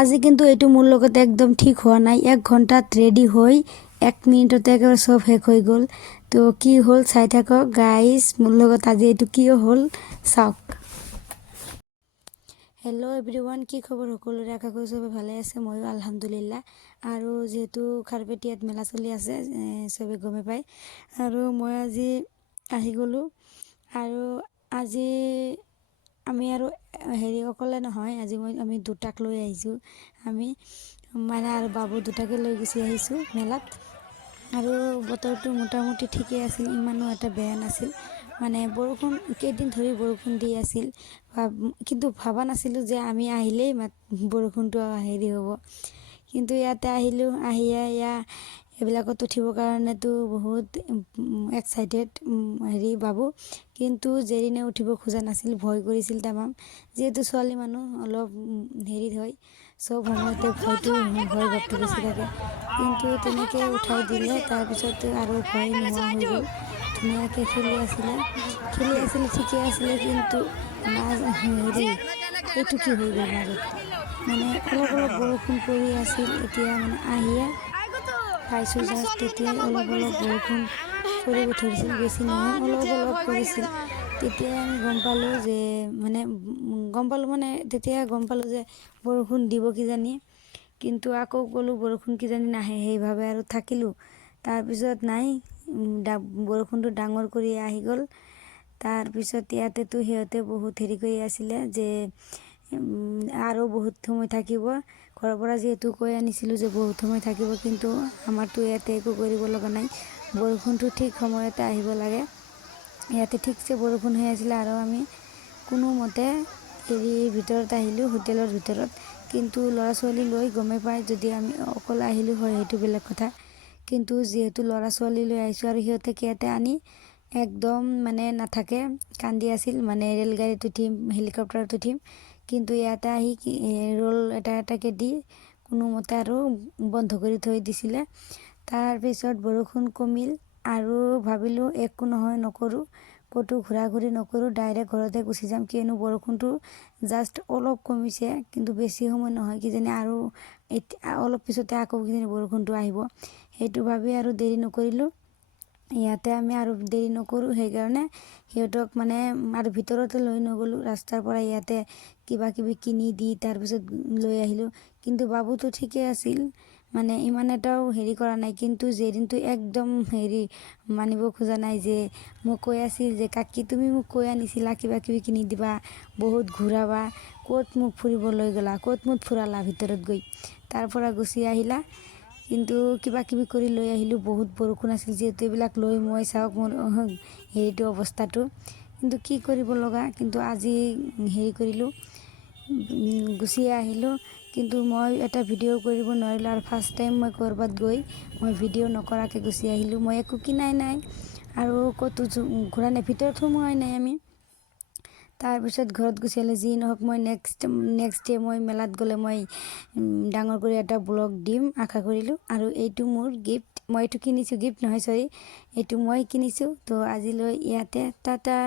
আজি কিন্তু এইটো মোৰ লগত একদম ঠিক হোৱা নাই। 1 ঘণ্টাত ৰেডি হৈ 1 মিনিটতে একেবাৰে চব শেষ হৈ গ'ল। তো কি হ'ল চাই থাকক গাইজ, মোৰ লগত আজি এইটো কিয় হ'ল চাওক। হেল্ল' এভৰিৱান, কি খবৰ সকলোৰে? আশা কৰোঁ চবে ভালে আছে, ময়ো আলহামদুলিল্লাহ। আৰু যিহেতু খাৰপেটীয়াত মেলা চলি আছে চবে গমে পায়, আৰু মই আজি আহি গ'লোঁ। আৰু আজি আমি আৰু হেৰি অকলে নহয়, আজি আমি দুটাক লৈ আহিছোঁ। আমি মানে আৰু বাবু দুটাকে লৈ গুচি আহিছোঁ মেলাত। আৰু বতৰটো মোটামুটি ঠিকেই আছিল, ইমানো এটা বেয়া নাছিল। মানে বৰষুণ কেইদিন ধৰি বৰষুণ দি আছিল, কিন্তু ভবা নাছিলোঁ যে আমি আহিলেই বৰষুণটো হেৰি হ'ব। কিন্তু ইয়াতে আহিলোঁ, এইবিলাকত উঠিবৰ কাৰণেতো বহুত এক্সাইটেড বাবু। কিন্তু জেৰিনে উঠিব খোজা নাছিল, ভয় কৰিছিল তামাম। যিহেতু ছোৱালী মানুহ অলপ হয়, চব সময়তে ভয় ভাৱটো বেছি থাকে। কিন্তু তেনেকৈ উঠাই দিলে, তাৰপিছত আৰু ভয় নোহোৱা হৈ গ'ল। ধুনীয়াকৈ খেলি আছিলে ঠিকে আছিলে, কিন্তু এইটো কি হৈ গ'ল মাজত। মানে অলপ অলপ বৰষুণ পৰি আছিল, এতিয়া মানে আহিয়ে পাইছোঁ জাষ্ট, তেতিয়াই অলপ অলপ বৰষুণ পৰিব ধৰিছিল, বেছি নহয় অলপ অলপ পৰিছিল। তেতিয়াই আমি গম পালোঁ যে তেতিয়া গম পালোঁ যে বৰষুণ দিব কিজানি। কিন্তু আকৌ ক'লোঁ বৰষুণ কিজানি নাহে, সেইভাৱে আৰু থাকিলোঁ। তাৰপিছত নাই, বৰষুণটো ডাঙৰ কৰি আহি গ'ল। তাৰপিছত ইয়াতেতো সিহঁতে বহুত হেৰি কৰি আছিলে যে আৰু বহুত সময় থাকিব। ঘৰৰ পৰা যিহেতু কৈ আনিছিলোঁ যে বহুত সময় থাকিব, কিন্তু আমাৰতো ইয়াতে একো কৰিব লগা নাই। বৰষুণটো ঠিক সময়তে আহিব লাগে। ইয়াতে ঠিকছে বৰষুণ হৈ আছিলে, আৰু আমি কোনোমতে ভিতৰত আহিলোঁ, হোটেলৰ ভিতৰত। কিন্তু ল'ৰা ছোৱালী লৈ গমেই পায়, যদি আমি অকলে আহিলোঁ হয় সেইটো বেলেগ কথা। কিন্তু যিহেতু ল'ৰা ছোৱালী লৈ আহিছোঁ, আৰু সিহঁতে ইয়াতে আনি একদম মানে নাথাকে, কান্দি আছিল মানে ৰেলগাড়ীত উঠিম, হেলিকপ্টাৰত উঠিম। কিন্তু ইয়াতে আহি ৰোল এটা এটাকৈ দি কোনোমতে আৰু বন্ধ কৰি থৈ দিছিলে। তাৰপিছত বৰষুণ কমিল, আৰু ভাবিলোঁ একো নহয়, নকৰোঁ, ক'তো ঘূৰা ঘূৰি নকৰোঁ, ডাইৰেক্ট ঘৰতে গুচি যাম। কিয়নো বৰষুণটো জাষ্ট অলপ কমিছে, কিন্তু বেছি সময় নহয়, কিজানি আৰু অলপ পিছতে আকৌ কিজানি বৰষুণটো আহিব। সেইটো ভাবি আৰু দেৰি নকৰিলোঁ। ইয়াতে আমি আৰু দেৰি নকৰোঁ, সেইকাৰণে সিহঁতক আৰু ভিতৰতে লৈ নগ'লোঁ। ৰাস্তাৰ পৰা ইয়াতে কিবা কিবি কিনি দি তাৰপিছত লৈ আহিলোঁ। কিন্তু বাবুটো ঠিকে আছিল, ইমান এটাও হেৰি কৰা নাই। কিন্তু জেৰিনটো একদম মানিব খোজা নাই, যে মোক কৈ আছিল যে কাকি তুমি মোক কৈ আনিছিলা কিবা কিবি কিনি দিবা, বহুত ঘূৰাবা, ক'ত মোক ফুৰিব লৈ গ'লা, ক'ত মোক ফুৰালা ভিতৰত গৈ, তাৰ পৰা গুচি আহিলা। কিন্তু কিবা কিবি কৰি লৈ আহিলোঁ। বহুত বৰষুণ আছিল যিহেতু, এইবিলাক লৈ মই চাওক মোৰ অৱস্থাটো। কিন্তু কি কৰিব লগা, কিন্তু আজি কৰিলোঁ, গুচি আহিলোঁ। কিন্তু মই এটা ভিডিঅ' কৰিব নোৱাৰিলোঁ, আৰু ফাৰ্ষ্ট টাইম মই ক'ৰবাত গৈ মই ভিডিঅ' নকৰাকৈ গুচি আহিলোঁ। মই একো কিনাই নাই, আৰু ক'তো ঘূৰা নাই, ভিতৰত সোমোৱাই নাই আমি। তাৰপিছত ঘৰত গুচি আহিলোঁ। যি নহওক, মই নেক্সট ডে মই মেলাত গ'লে মই ডাঙৰ কৰি এটা ব্লগ দিম আশা কৰিলোঁ। আৰু এইটো মোৰ গিফ্ট, মই এইটো কিনিছোঁ, গিফ্ট নহয় চৰি, এইটো মই কিনিছোঁ। তো আজিলৈ ইয়াতে টাটা।